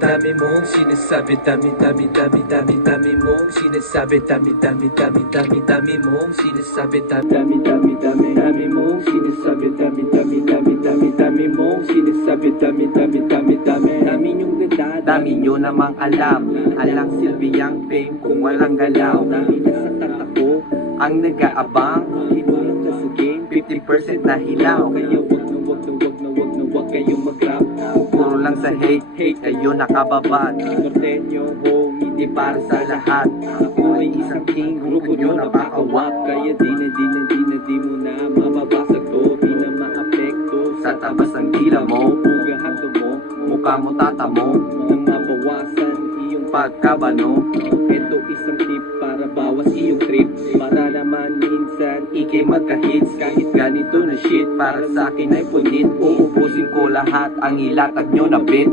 Dami mong sinasabi, dami mong sinasabi, dami mong sinasabi, dami mong sinasabi, dami mong sinasabi, dami yung ganda, Dami nyo namang alam, alang silbiyang fame kung walang galaw. dami na sa tatakbo, Ang nag-aabang, kinulang ka sa game, 50% na hilaw. kaya wag kayong mag-rap. Puro lang sa hate, kayo nakababad. Norteño, home, hindi para sa lahat. Ako ay isang king, grupo nyo napakawak. Kaya di mo na mababasag to, di na maapekto Sa tabas ng dila mo, ugahan mo, mukha mo tatamo. nang mabawasan iyong Pagkabano, ito isang tip para bawas iyong trip. Para naman minsan ikay magka-hits. Kahit ganito na shit, para sa akin ay punit. Uubusin ko lahat, ang ilatag nyo na bit.